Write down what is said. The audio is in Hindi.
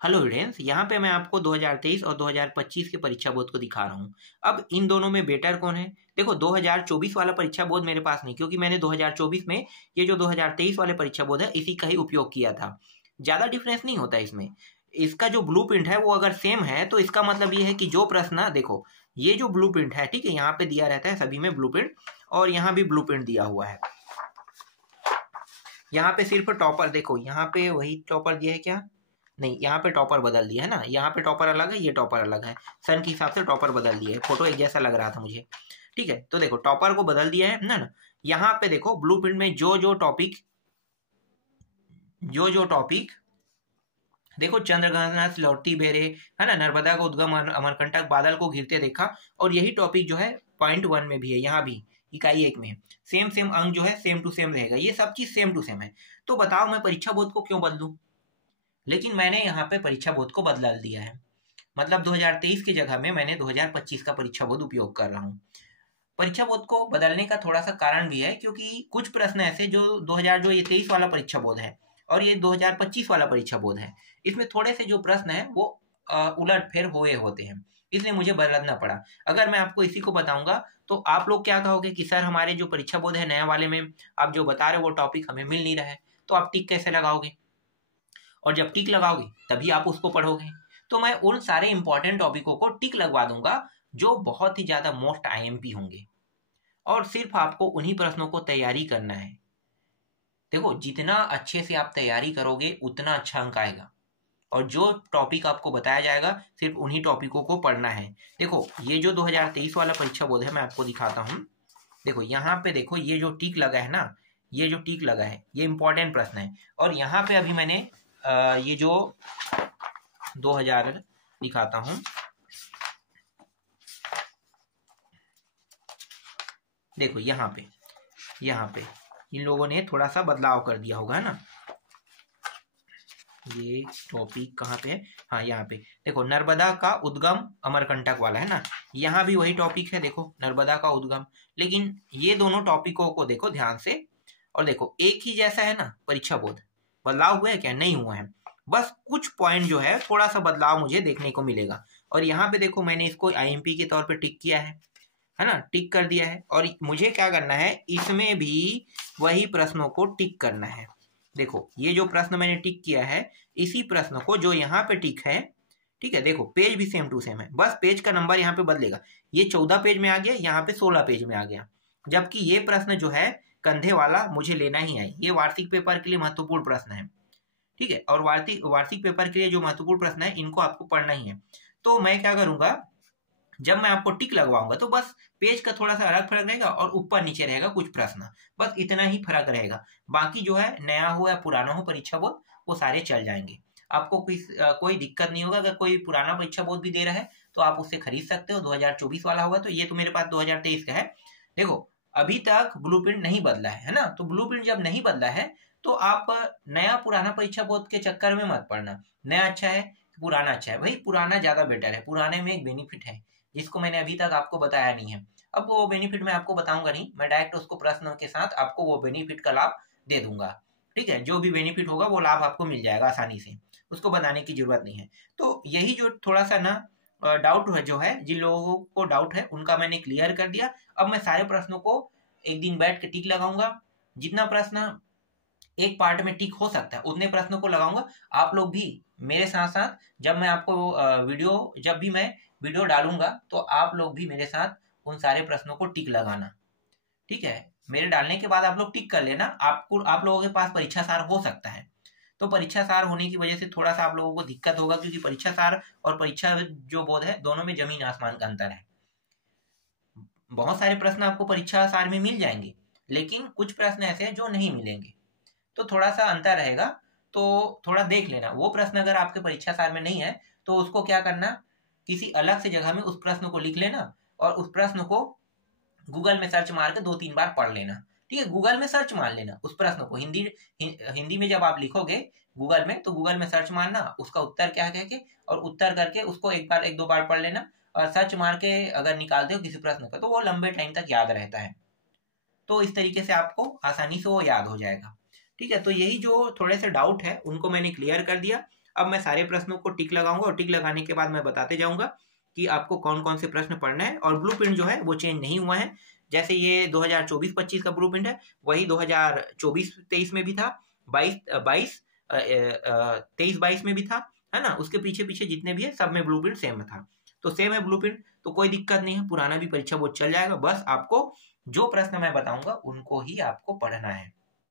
हेलो स्टूडेंट्स, यहाँ पे मैं आपको 2023 और 2025 के परीक्षा बोर्ड को दिखा रहा हूँ। अब इन दोनों में बेटर कौन है? देखो, 2024 वाला परीक्षा बोर्ड मेरे पास नहीं, क्योंकि मैंने 2024 में ये जो 2023 वाले परीक्षा बोर्ड है इसी का ही उपयोग किया था। ज़्यादा डिफरेंस नहीं होता इसमें। इसका जो ब्लूप्रिंट है वो अगर सेम है तो इसका मतलब ये है कि जो प्रश्न, देखो ये जो ब्लूप्रिंट है, ठीक है, यहाँ पे दिया रहता है सभी में ब्लूप्रिंट, और यहाँ भी ब्लूप्रिंट दिया हुआ है। यहाँ पे सिर्फ टॉपर, देखो यहाँ पे वही टॉपर दिया है क्या? नहीं, यहाँ पे टॉपर बदल दिया है ना, यहाँ पे टॉपर अलग है, ये टॉपर अलग है। सन के हिसाब से टॉपर बदल दिया है, फोटो एक जैसा लग रहा था मुझे। ठीक है, तो देखो टॉपर को बदल दिया है ना। यहाँ पे देखो ब्लूप्रिंट में जो जो टॉपिक देखो, चंद्रग्रहण लौटती बेरे, है ना, नर्मदा का उद्गम, अमरकंटक, बादल को घिरते देखा, और यही टॉपिक जो है पॉइंट 1 में भी है, यहाँ भी इकाई 1 में सेम सेम अंक जो है सेम टू सेम रहेगा। ये सब चीज सेम टू सेम है। तो बताओ मैं परीक्षा बोर्ड को क्यों बदलूं? लेकिन मैंने यहाँ पे परीक्षा बोर्ड को बदल दिया है। मतलब 2023 की जगह में मैंने 2025 का परीक्षा बोर्ड उपयोग कर रहा हूँ। परीक्षा बोर्ड को बदलने का थोड़ा सा कारण भी है, क्योंकि कुछ प्रश्न ऐसे जो 2000 जो ये 23 वाला परीक्षा बोर्ड है और ये 2025 वाला परीक्षा बोर्ड है, इसमें थोड़े से जो प्रश्न है वो उलट फेर हुए होते हैं, इसलिए मुझे बदलना पड़ा। अगर मैं आपको इसी को बताऊंगा तो आप लोग क्या कहोगे कि सर हमारे जो परीक्षा बोर्ड है नया वाले में आप जो बता रहे हो वो टॉपिक हमें मिल नहीं रहा है, तो आप टिक कैसे लगाओगे? और जब टिक लगाओगे तभी आप उसको पढ़ोगे। तो मैं उन सारे इंपॉर्टेंट टॉपिकों को टिक लगवा दूंगा जो बहुत ही ज्यादा मोस्ट आईएमपी होंगे, और सिर्फ आपको उन्हीं प्रश्नों को तैयारी करना है। देखो, जितना अच्छे से आप तैयारी करोगे उतना अच्छा अंक आएगा, और जो टॉपिक आपको बताया जाएगा सिर्फ उन्हीं टॉपिकों को पढ़ना है। देखो, ये जो 2023 वाला परीक्षा बोर्ड है मैं आपको दिखाता हूँ। देखो यहाँ पे, देखो ये जो टिक लगा है ना, ये जो टिक लगा है ये इंपॉर्टेंट प्रश्न है। और यहाँ पे अभी मैंने ये जो 2000 दिखाता हूं, देखो यहाँ पे इन लोगों ने थोड़ा सा बदलाव कर दिया होगा ना। ये टॉपिक कहाँ पे है? हाँ, यहाँ पे देखो, नर्मदा का उद्गम अमरकंटक वाला है ना, यहाँ भी वही टॉपिक है, देखो नर्मदा का उद्गम। लेकिन ये दोनों टॉपिकों को देखो ध्यान से, और देखो एक ही जैसा है ना परीक्षा बोर्ड। बदलाव हुआ है क्या? नहीं हुआ है, बस कुछ पॉइंट जो है थोड़ा सा बदलाव मुझे देखने को मिलेगा। और यहाँ पे देखो मैंने इसको आईएमपी के तौर पे टिक किया है ना, टिक कर दिया है। और मुझे क्या करना है, इसमें भी वही प्रश्नों को टिक करना है। देखो ये जो प्रश्न मैंने टिक किया है, इसी प्रश्न को जो यहाँ पे टिक है, ठीक है, देखो पेज भी सेम टू सेम है, बस पेज का नंबर यहाँ पे बदलेगा। ये 14 पेज में आ गया, यहाँ पे 16 पेज में आ गया। जबकि ये प्रश्न जो है कंधे वाला मुझे लेना ही है, ये वार्षिक पेपर के लिए महत्वपूर्ण प्रश्न है, ठीक है। और वार्षिक पेपर के लिए जो महत्वपूर्ण प्रश्न है इनको आपको पढ़ना ही है। तो मैं क्या करूंगा, जब मैं आपको टिक लगवाऊंगा तो बस पेज का थोड़ा सा अलग फर्क रहेगा और ऊपर नीचे रहेगा कुछ प्रश्न, बस इतना ही फर्क रहेगा। बाकी जो है नया हो या पुराना हो परीक्षा बोर्ड, वो सारे चल जाएंगे। आपको कोई दिक्कत नहीं होगा। अगर कोई पुराना परीक्षा बोर्ड भी दे रहा है तो आप उससे खरीद सकते हो, 2024 वाला होगा। तो ये तो मेरे पास 2023 का है। देखो अभी तक ब्लूप्रिंट नहीं बदला है ना, तो ब्लूप्रिंट जब नहीं बदला है तो आप नया पुराना परीक्षा बोर्ड के चक्कर में मत पड़ना। नया अच्छा है, पुराना अच्छा है, भाई पुराना ज्यादा बेटर है। पुराने में एक बेनिफिट है जिसको मैंने अभी तक आपको बताया नहीं है। अब वो बेनिफिट मैं आपको बताऊंगा नहीं, मैं डायरेक्ट उसको प्रश्न के साथ आपको वो बेनिफिट का लाभ दे दूंगा, ठीक है। जो भी बेनिफिट होगा वो लाभ आपको मिल जाएगा आसानी से, उसको बताने की जरूरत नहीं है। तो यही जो थोड़ा सा ना डाउट है, जो है जिन लोगों को डाउट है उनका मैंने क्लियर कर दिया। अब मैं सारे प्रश्नों को एक दिन बैठ के टिक लगाऊंगा। जितना प्रश्न एक पार्ट में टिक हो सकता है उतने प्रश्नों को लगाऊंगा। आप लोग भी मेरे साथ साथ, जब मैं आपको जब भी मैं वीडियो डालूंगा तो आप लोग भी मेरे साथ उन सारे प्रश्नों को टिक लगाना, ठीक है। मेरे डालने के बाद आप लोग टिक कर लेना। आप लोगों के पास परीक्षा सार हो सकता है, तो परीक्षा सार होने की वजह से थोड़ा सा आप लोगों को दिक्कत होगा, क्योंकि परीक्षा सार और परीक्षा जो बोर्ड है दोनों में जमीन आसमान का अंतर है। बहुत सारे प्रश्न आपको परीक्षा सार में मिल जाएंगे, लेकिन कुछ प्रश्न ऐसे हैं जो नहीं मिलेंगे, तो थोड़ा सा अंतर रहेगा। तो थोड़ा देख लेना, वो प्रश्न अगर आपके परीक्षा सार में नहीं है तो उसको क्या करना, किसी अलग से जगह में उस प्रश्न को लिख लेना और उस प्रश्न को गूगल में सर्च मार के 2-3 बार पढ़ लेना, ठीक है। गूगल में सर्च मार लेना उस प्रश्न को, हिंदी में जब आप लिखोगे गूगल में तो गूगल में सर्च मारना, उसका उत्तर क्या कह के, और उत्तर करके उसको एक दो बार पढ़ लेना। और सर्च मार के अगर निकालते हो किसी प्रश्न का तो वो लंबे टाइम तक याद रहता है। तो इस तरीके से आपको आसानी से वो याद हो जाएगा, ठीक है। तो यही जो थोड़े से डाउट है उनको मैंने क्लियर कर दिया। अब मैं सारे प्रश्नों को टिक लगाऊंगा और टिक लगाने के बाद मैं बताते जाऊंगा कि आपको कौन कौन से प्रश्न पढ़ना है। और ब्लूप्रिंट जो है वो चेंज नहीं हुआ है, जैसे ये 2024-25 का ब्लूप्रिंट है वही 2024-23 में भी था, 23-22 में भी था, है ना। उसके पीछे पीछे जितने भी है सब में ब्लूप्रिंट सेम था, तो सेम है ब्लूप्रिंट, तो कोई दिक्कत नहीं है, पुराना भी परीक्षा बोर्ड चल जाएगा। बस आपको जो प्रश्न मैं बताऊंगा उनको ही आपको पढ़ना है।